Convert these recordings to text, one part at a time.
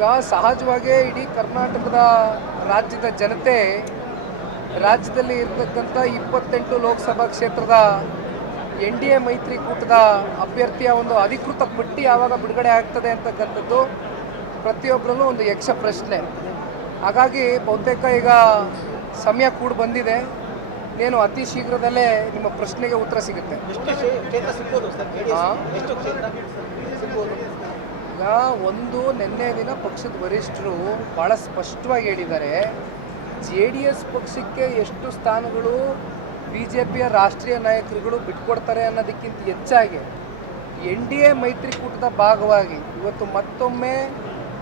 ಈಗ ಸಹಜವಾಗಿ ಇಡೀ ಕರ್ನಾಟಕದ ರಾಜ್ಯದ ಜನತೆ ರಾಜ್ಯದಲ್ಲಿ ಇರತಕ್ಕಂಥ 28 ಲೋಕಸಭಾ ಕ್ಷೇತ್ರದ NDA ಮೈತ್ರಿಕೂಟದ ಅಭ್ಯರ್ಥಿಯ ಒಂದು ಅಧಿಕೃತ ಪಟ್ಟಿ ಯಾವಾಗ ಬಿಡುಗಡೆ ಆಗ್ತದೆ ಅಂತಕ್ಕಂಥದ್ದು ಪ್ರತಿಯೊಬ್ಬರಲ್ಲೂ ಒಂದು ಯಕ್ಷ ಪ್ರಶ್ನೆ. ಹಾಗಾಗಿ ಬಹುತೇಕ ಈಗ ಸಮಯ ಕೂಡ ಬಂದಿದೆ. నేను ಅತಿ ಶೀಘ್ರದಲ್ಲೇ ನಿಮ್ಮ ಪ್ರಶ್ನೆಗೆ ಉತ್ತರ ಸಿಗುತ್ತೆ. ಈಗ ನಿನ್ನೆ ದಿನ ಪಕ್ಷದ ವರಿಷ್ಠರು ಭಾಳ ಸ್ಪಷ್ಟವಾಗಿ ಹೇಳಿದ್ದಾರೆ, JDS ಪಕ್ಷಕ್ಕೆ ಎಷ್ಟು ಸ್ಥಾನಗಳು BJPಯ ರಾಷ್ಟ್ರೀಯ ನಾಯಕರುಗಳು ಬಿಟ್ಕೊಡ್ತಾರೆ ಅನ್ನೋದಕ್ಕಿಂತ ಹೆಚ್ಚಾಗಿ NDA ಮೈತ್ರಿಕೂಟದ ಭಾಗವಾಗಿ ಇವತ್ತು ಮತ್ತೊಮ್ಮೆ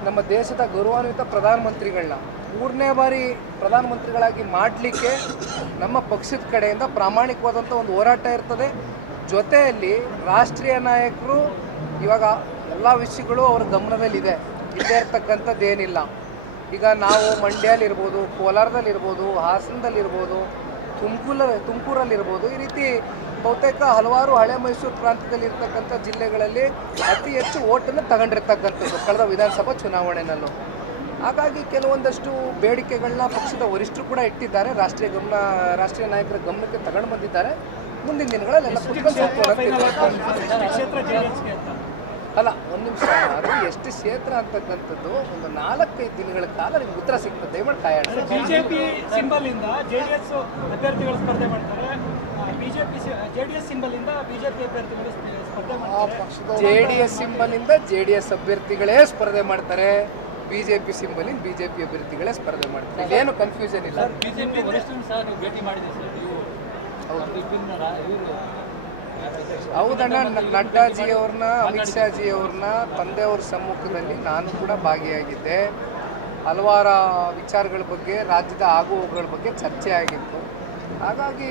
ನಮ್ಮ ದೇಶದ ಗೌರವಾನ್ವಿತ ಪ್ರಧಾನಮಂತ್ರಿಗಳನ್ನ 3ನೇ ಬಾರಿ ಪ್ರಧಾನಮಂತ್ರಿಗಳಾಗಿ ಮಾಡಲಿಕ್ಕೆ ನಮ್ಮ ಪಕ್ಷದ ಕಡೆಯಿಂದ ಪ್ರಾಮಾಣಿಕವಾದಂಥ ಒಂದು ಹೋರಾಟ ಇರ್ತದೆ. ಜೊತೆಯಲ್ಲಿ ರಾಷ್ಟ್ರೀಯ ನಾಯಕರು ಇವಾಗ ಎಲ್ಲ ವಿಷಯಗಳು ಅವರ ಗಮನದಲ್ಲಿದೆ, ಇಲ್ಲದೇ ಇರ್ತಕ್ಕಂಥದ್ದೇನಿಲ್ಲ. ಈಗ ನಾವು ಮಂಡ್ಯದಲ್ಲಿರ್ಬೋದು, ಕೋಲಾರದಲ್ಲಿರ್ಬೋದು, ಹಾಸನದಲ್ಲಿರ್ಬೋದು, ತುಮಕೂರಲ್ಲಿರ್ಬೋದು, ಈ ರೀತಿ ಬಹುತೇಕ ಹಲವಾರು ಹಳೆ ಮೈಸೂರು ಪ್ರಾಂತ್ಯದಲ್ಲಿರ್ತಕ್ಕಂಥ ಜಿಲ್ಲೆಗಳಲ್ಲಿ ಅತಿ ಹೆಚ್ಚು ಓಟನ್ನು ತಗೊಂಡಿರ್ತಕ್ಕಂಥದ್ದು ಕಳೆದ ವಿಧಾನಸಭಾ ಚುನಾವಣೆಯಲ್ಲೂ. ಹಾಗಾಗಿ ಕೆಲವೊಂದಷ್ಟು ಬೇಡಿಕೆಗಳನ್ನ ಪಕ್ಷದ ವರಿಷ್ಠರು ಕೂಡ ಇಟ್ಟಿದ್ದಾರೆ, ರಾಷ್ಟ್ರೀಯ ನಾಯಕರ ಗಮನಕ್ಕೆ ತಗೊಂಡು ಬಂದಿದ್ದಾರೆ. ಮುಂದಿನ ದಿನಗಳಲ್ಲೆಲ್ಲ ಅಲ್ಲ, ಒಂದು ನಿಮಿಷ, ಅದು ಎಷ್ಟು ಕ್ಷೇತ್ರ ಅಂತಕ್ಕಂಥದ್ದು ಒಂದು 4-5 ದಿನಗಳ ಕಾಲ ನಿಮ್ಗೆ ಉತ್ತರ ಸಿಗ್ತದೆ. ದಯಮಾಡಿ ಕಾಯೋಣ. ಬಿಜೆಪಿ ಸಿಂಬಲ್ ಇಂದ JDS ಅಭ್ಯರ್ಥಿಗಳು ಸ್ಪರ್ಧೆ ಮಾಡ್ತಾರೆ, JDS ಸಿಂಬಲ್ ಇಂದ ಬಿಜೆಪಿ ಅಭ್ಯರ್ಥಿಗಳು ಸ್ಪರ್ಧೆ ಮಾಡ್ತಾರೆ. JDS ಸಿಂಬಲ್ ಇಂದ JDS ಅಭ್ಯರ್ಥಿಗಳೇ ಸ್ಪರ್ಧೆ ಮಾಡ್ತಾರೆ, BJP ಸಿಂಬಲ್ ಇಂದ BJP ಅಭ್ಯರ್ಥಿಗಳೇ ಸ್ಪರ್ಧೆ ಮಾಡ್ತಾರೆ. ಇಲ್ಲೇನು ಕನ್ಫ್ಯೂಷನ್ ಇಲ್ಲ. ಬಿಜೆಪಿ ವರಿಷ್ಠರನ್ನು ಸಹ ನೀವು ಭೇಟಿ ಮಾಡಿದ್ದೀರಿ ಸರ್. ಹೌದಣ್ಣ, ನಡ್ಡಾಜಿಯವ್ರನ್ನ, ಅಮಿತ್ ಶಾಜಿಯವ್ರನ್ನ ತಂದೆಯವ್ರ ಸಮ್ಮುಖದಲ್ಲಿ ನಾನು ಕೂಡ ಭಾಗಿಯಾಗಿದ್ದೆ. ಹಲವಾರು ವಿಚಾರಗಳ ಬಗ್ಗೆ, ರಾಜ್ಯದ ಆಗುಹೋಗುಗಳ ಬಗ್ಗೆ ಚರ್ಚೆ ಆಗಿತ್ತು. ಹಾಗಾಗಿ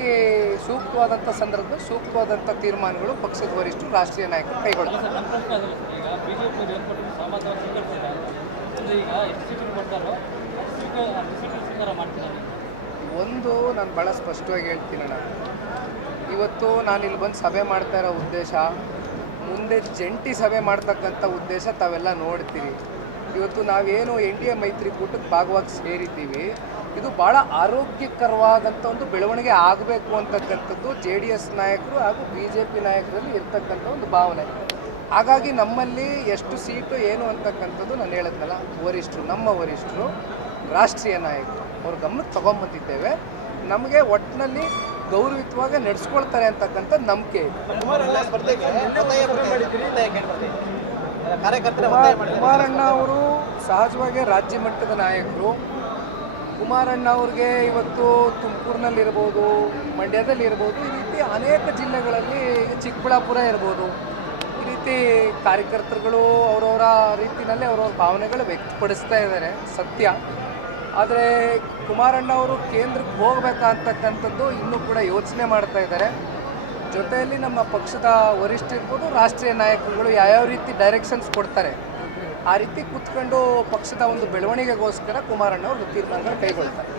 ಸೂಕ್ತವಾದಂಥ ಸಂದರ್ಭದಲ್ಲಿ ಸೂಕ್ತವಾದಂಥ ತೀರ್ಮಾನಗಳು ಪಕ್ಷದ ವರಿಷ್ಠರು, ರಾಷ್ಟ್ರೀಯ ನಾಯಕರು ಕೈಗೊಳ್ತಾರೆ. ಒಂದು ನಾನು ಭಾಳ ಸ್ಪಷ್ಟವಾಗಿ ಹೇಳ್ತೀನಣ್ಣ, ಇವತ್ತು ನಾನು ಇಲ್ಲಿ ಬಂದು ಸಭೆ ಮಾಡ್ತಾ ಇರೋ ಉದ್ದೇಶ, ಮುಂದೆ ಜಂಟಿ ಸಭೆ ಮಾಡ್ತಕ್ಕಂಥ ಉದ್ದೇಶ ತಾವೆಲ್ಲ ನೋಡ್ತೀರಿ. ಇವತ್ತು ನಾವೇನು NDA ಮೈತ್ರಿಕೂಟಕ್ಕೆ ಭಾಗವಾಗಿ ಸೇರಿದ್ದೀವಿ, ಇದು ಭಾಳ ಆರೋಗ್ಯಕರವಾದಂಥ ಒಂದು ಬೆಳವಣಿಗೆ ಆಗಬೇಕು ಅಂತಕ್ಕಂಥದ್ದು JDS ನಾಯಕರು ಹಾಗೂ BJP ನಾಯಕರಲ್ಲಿ ಇರ್ತಕ್ಕಂಥ ಒಂದು ಭಾವನೆ. ಹಾಗಾಗಿ ನಮ್ಮಲ್ಲಿ ಎಷ್ಟು ಸೀಟು ಏನು ಅಂತಕ್ಕಂಥದ್ದು ನಾನು ಹೇಳಿದ್ನಲ್ಲ, ನಮ್ಮ ವರಿಷ್ಠರು, ರಾಷ್ಟ್ರೀಯ ನಾಯಕರು ಅವ್ರ ಗಮನಕ್ಕೆ ತೊಗೊಂಬಂದಿದ್ದೇವೆ. ನಮಗೆ ಒಟ್ಟಿನಲ್ಲಿ ಗೌರವಿತವಾಗಿ ನಡೆಸ್ಕೊಳ್ತಾರೆ ಅಂತಕ್ಕಂಥ ನಂಬಿಕೆ ಇದೆ. ಕುಮಾರಣ್ಣ ಅವರು ಸಹಜವಾಗಿ ರಾಜ್ಯ ಮಟ್ಟದ ನಾಯಕರು. ಕುಮಾರಣ್ಣ ಅವ್ರಿಗೆ ಇವತ್ತು ತುಮಕೂರಿನಲ್ಲಿರ್ಬೋದು, ಮಂಡ್ಯದಲ್ಲಿರ್ಬೋದು, ಈ ರೀತಿ ಅನೇಕ ಜಿಲ್ಲೆಗಳಲ್ಲಿ, ಚಿಕ್ಕಬಳ್ಳಾಪುರ ಇರ್ಬೋದು, ಈ ರೀತಿ ಕಾರ್ಯಕರ್ತರುಗಳು ಅವರವರ ರೀತಿಯಲ್ಲಿ ಅವರವ್ರ ಭಾವನೆಗಳು ವ್ಯಕ್ತಪಡಿಸ್ತಾ ಇದ್ದಾರೆ, ಸತ್ಯ. ಆದರೆ ಕುಮಾರಣ್ಣ ಅವರು ಕೇಂದ್ರಕ್ಕೆ ಹೋಗಬೇಕಂತಕ್ಕಂಥದ್ದು ಇನ್ನೂ ಕೂಡ ಯೋಚನೆ ಮಾಡ್ತಾ ಇದ್ದಾರೆ. ಜೊತೆಯಲ್ಲಿ ನಮ್ಮ ಪಕ್ಷದ ವರಿಷ್ಠ ಇರ್ಬೋದು, ರಾಷ್ಟ್ರೀಯ ನಾಯಕರುಗಳು ಯಾವ್ಯಾವ ರೀತಿ ಡೈರೆಕ್ಷನ್ಸ್ ಕೊಡ್ತಾರೆ ಆ ರೀತಿ ಕೂತ್ಕೊಂಡು ಪಕ್ಷದ ಒಂದು ಬೆಳವಣಿಗೆಗೋಸ್ಕರ ಕುಮಾರಣ್ಣ ಅವರು ತೀರ್ಮಾನಗಳು ಕೈಗೊಳ್ತಾರೆ.